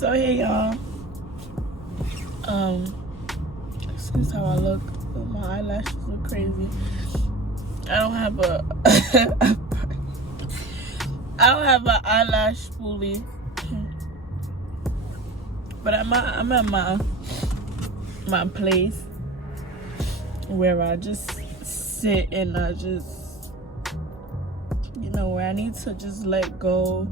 So hey y'all. This is how I look. My eyelashes look crazy. I don't have a an eyelash spoolie. But I'm at my place where I just sit and I just, where I need to just let go.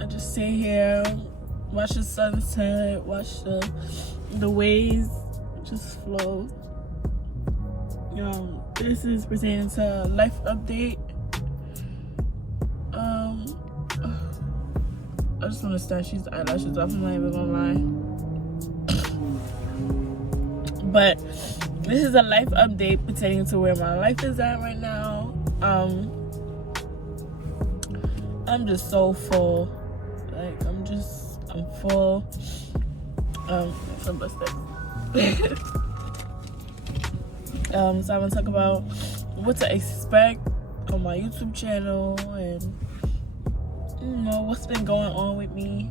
I just sit here, watch the sunset, watch the waves just flow. This is pertaining to life update. I just want to start these eyelashes off. I'm not even gonna lie. But this is a life update pertaining to where my life is at right now. I'm just so full. Like I'm full. Some mistakes. So I'm gonna talk about what to expect on my YouTube channel and what's been going on with me.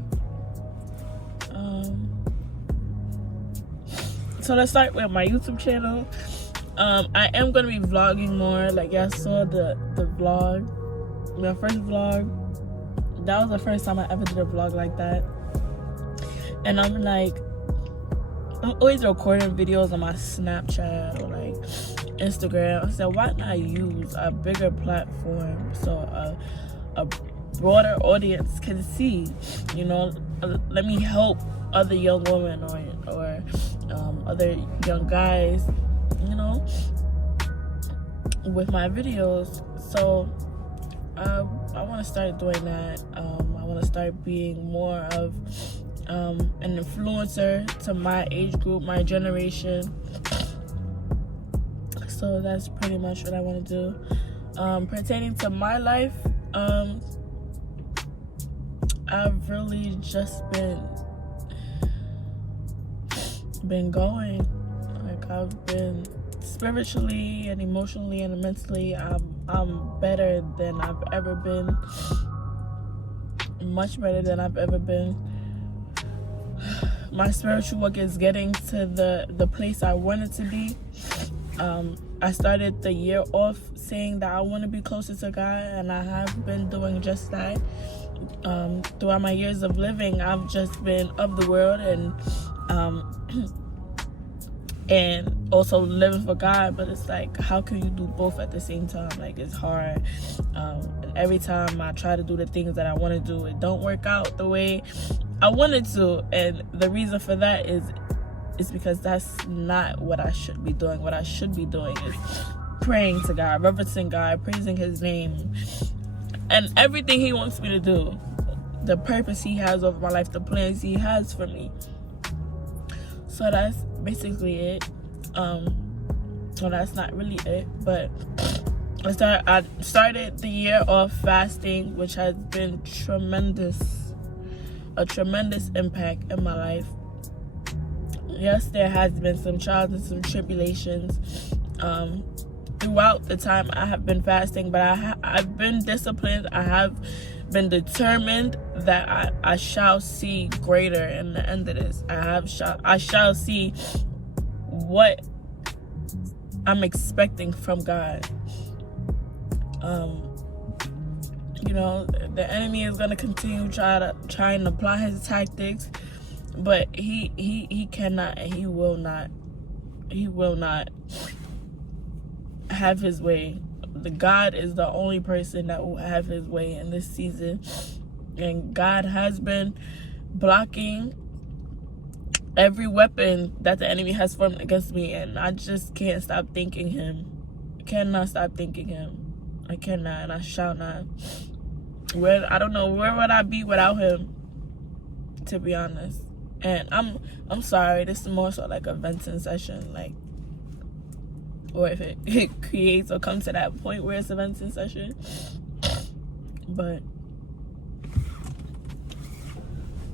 So let's start with my YouTube channel. I am gonna be vlogging more. Like y'all saw the vlog, my first vlog. That was the first time I ever did a vlog like that. And I'm always recording videos on my Snapchat or like Instagram. I said, why not use a bigger platform so a broader audience can see? Let me help other young women or other young guys, with my videos. So I want to start doing that. I want to start being more of an influencer to my age group, my generation. So that's pretty much what I want to do. Pertaining to my life, I've really just been going. Like I've been spiritually and emotionally and mentally, I'm better than I've ever been. Much better than I've ever been. My spiritual work is getting to the place I want it to be. I started the year off saying that I want to be closer to God, and I have been doing just that. Throughout my years of living, I've just been of the world and also living for God. But it's like, how can you do both at the same time? Like, it's hard. And every time I try to do the things that I want to do, it don't work out the way I wanted to. And the reason for that is because that's not what I should be doing. What I should be doing is praying to God, reverencing God, praising his name, and everything he wants me to do, the purpose he has over my life, the plans he has for me. So that's basically it. Well, that's not really it, but I started the year off fasting, which has been a tremendous impact in my life. Yes, there has been some trials and some tribulations throughout the time I have been fasting, but I've been disciplined. I have been determined that I shall see greater in the end of this. I shall see what I'm expecting from God. The enemy is going to continue try and apply his tactics, but he cannot and he will not have his way. The God is the only person that will have his way in this season, and God has been blocking every weapon that the enemy has formed against me, and I just can't stop thanking him. Cannot stop thanking him. I cannot, and I shall not. I don't know where would I be without him, to be honest. And I'm sorry, this is more so like a venting session, like, or if it creates or comes to that point where it's a venting session. But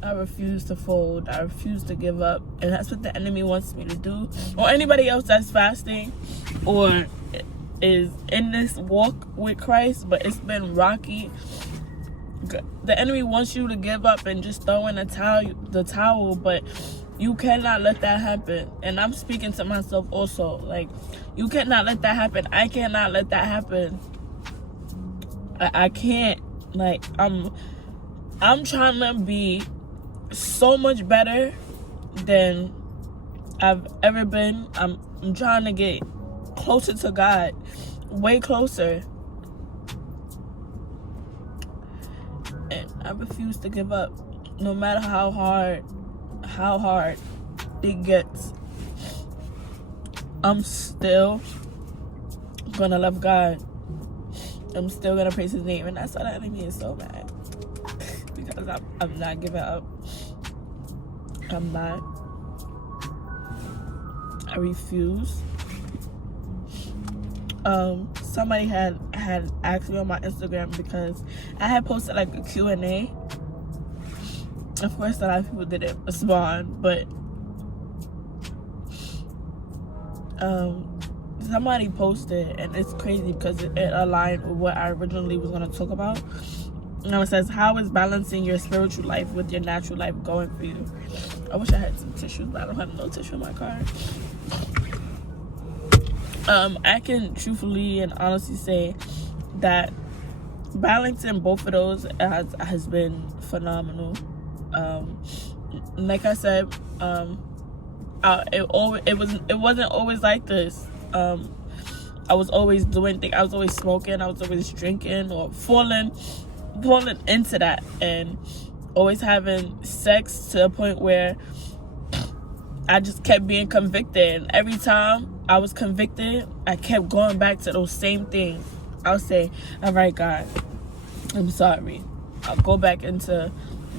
I refuse to fold. I refuse to give up. And that's what the enemy wants me to do. Or anybody else that's fasting or is in this walk with Christ, but it's been rocky. the enemy wants you to give up and just throw in the towel, but you cannot let that happen. And I'm speaking to myself also. Like, you cannot let that happen. I cannot let that happen. I can't. Like, I'm trying to be so much better than I've ever been. I'm trying to get closer to God, way closer. And I refuse to give up, no matter how hard it gets. I'm still gonna love God. I'm still gonna praise his name. And that's why the enemy is so mad. Because I'm not giving up. I'm not. I refuse. Somebody had asked me on my Instagram because I had posted like a Q&A. Of course, a lot of people didn't respond, but somebody posted, and it's crazy because it aligned with what I originally was going to talk about. And it says, how is balancing your spiritual life with your natural life going for you? I wish I had some tissues, but I don't have no tissue in my car. I can truthfully and honestly say that balancing both of those has been phenomenal. Like I said, it wasn't always like this. I was always doing things. I was always smoking. I was always drinking or falling into that, and always having sex to a point where I just kept being convicted. And every time I was convicted, I kept going back to those same things. I'll say, all right, God, I'm sorry. I'll go back into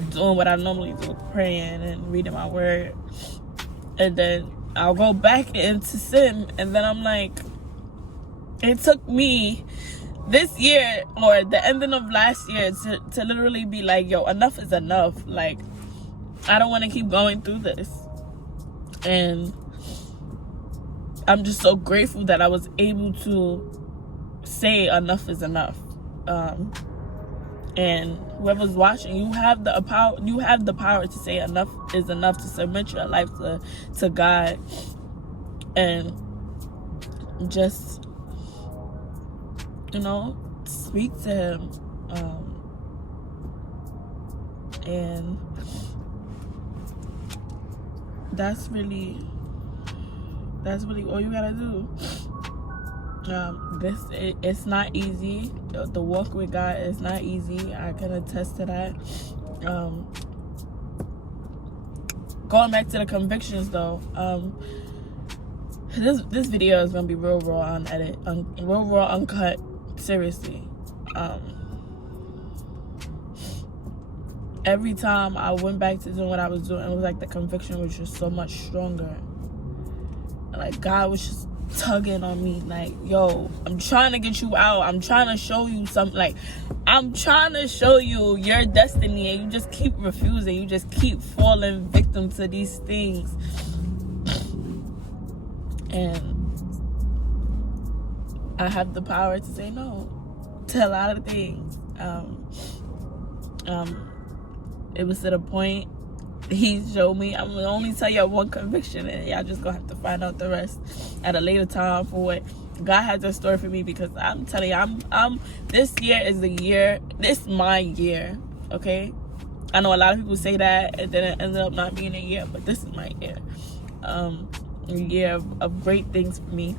doing what I normally do, praying and reading my word. And then I'll go back into sin. And then I'm like, it took me this year or the ending of last year to literally be like, yo, enough is enough. Like, I don't want to keep going through this. And I'm just so grateful that I was able to say enough is enough. And whoever's watching, you have the power to say enough is enough, to submit your life to God, and just, speak to him. And that's really all you gotta do. It's not easy. The walk with God is not easy. I can attest to that. Going back to the convictions though, this video is gonna be real raw, real raw, uncut. Seriously. Every time I went back to doing what I was doing, it was like the conviction was just so much stronger. And like God was just tugging on me, like, yo, I'm trying to get you out. I'm trying to show you something. Like, I'm trying to show you your destiny, and you just keep refusing. You just keep falling victim to these things. And I have the power to say no to a lot of things. It was to the point he showed me. I'm gonna only tell y'all one conviction, and y'all just gonna have to find out the rest at a later time for what God has in store for me. Because I'm telling you, I'm this year is the year. This is my year. Okay, I know a lot of people say that, and then it ended up not being a year, but this is my year. A year of great things for me.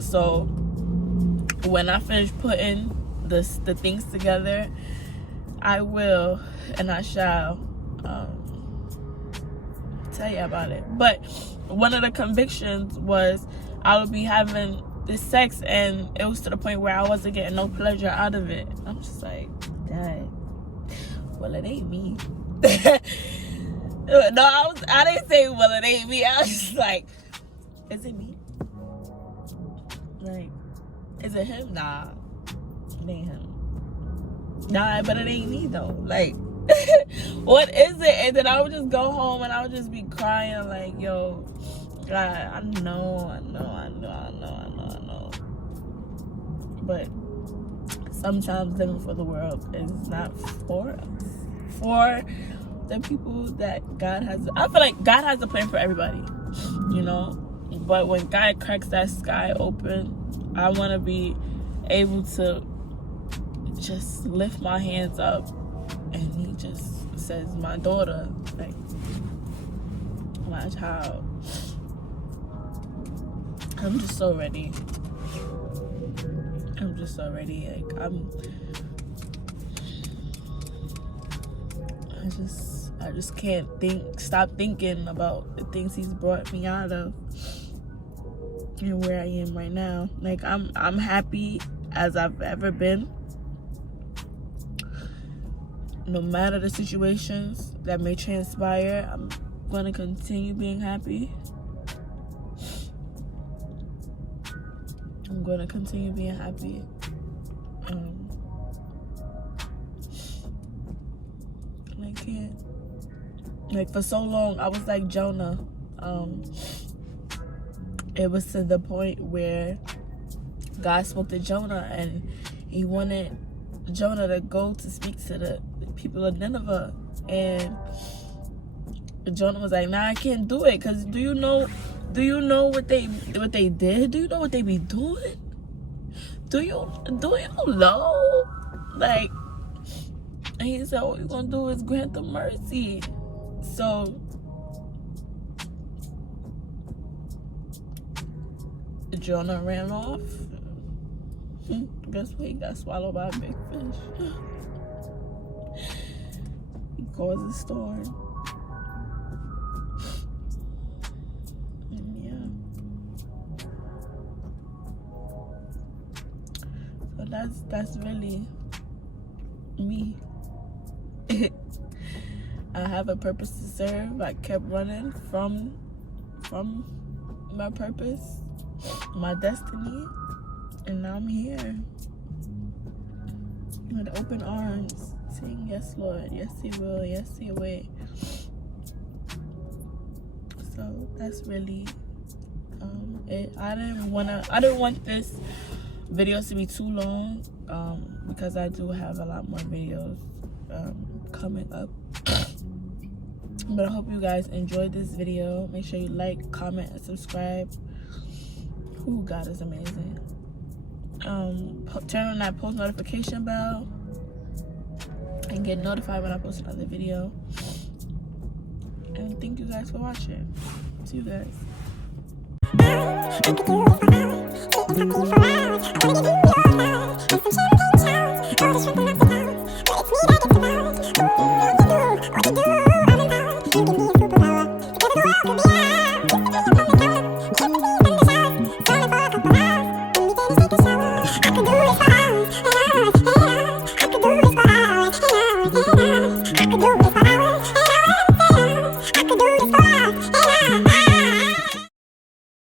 So when I finish putting the things together, I will and I shall tell you about it. But one of the convictions was I would be having this sex, and it was to the point where I wasn't getting no pleasure out of it. I'm just like, dang, well, it ain't me. No, I didn't say, well, it ain't me. I was just like, is it me? Like, is it him? Nah, it ain't him. Nah, but it ain't me though. Like, what is it? And then I would just go home and I would just be crying like, yo, God, I know. But sometimes living for the world is not for the people that God has. I feel like God has a plan for everybody, you know. But when God cracks that sky open, I want to be able to just lift my hands up, and He just says, "My daughter, like my child." I'm just so ready. I'm just so ready. Like I just can't stop thinking about the things He's brought me out of and where I am right now. Like I'm happy as I've ever been. No matter the situations that may transpire, I'm gonna continue being happy. I'm gonna continue being happy. And I can't. Like, for so long, I was like Jonah. It was to the point where God spoke to Jonah, and He wanted Jonah to go to speak to the people of Nineveh. And Jonah was like, "Nah, I can't do it, because do you know what they did? Do you know what they be doing? Do you know?" Like, and He said, "All you're gonna do is grant them mercy." So Jonah ran off. Guess what? He got swallowed by a big fish. He caused a storm. And yeah. So that's really me. I have a purpose to serve. I kept running from my purpose, my destiny, and now I'm here with open arms, saying, "Yes, Lord, yes, He will, yes, He will." So that's really it. I didn't want this video to be too long, because I do have a lot more videos coming up. But I hope you guys enjoyed this video. Make sure you like, comment, and subscribe. Ooh, God is amazing. Turn on that post notification bell and get notified when I post another video. And thank you guys for watching. See you guys.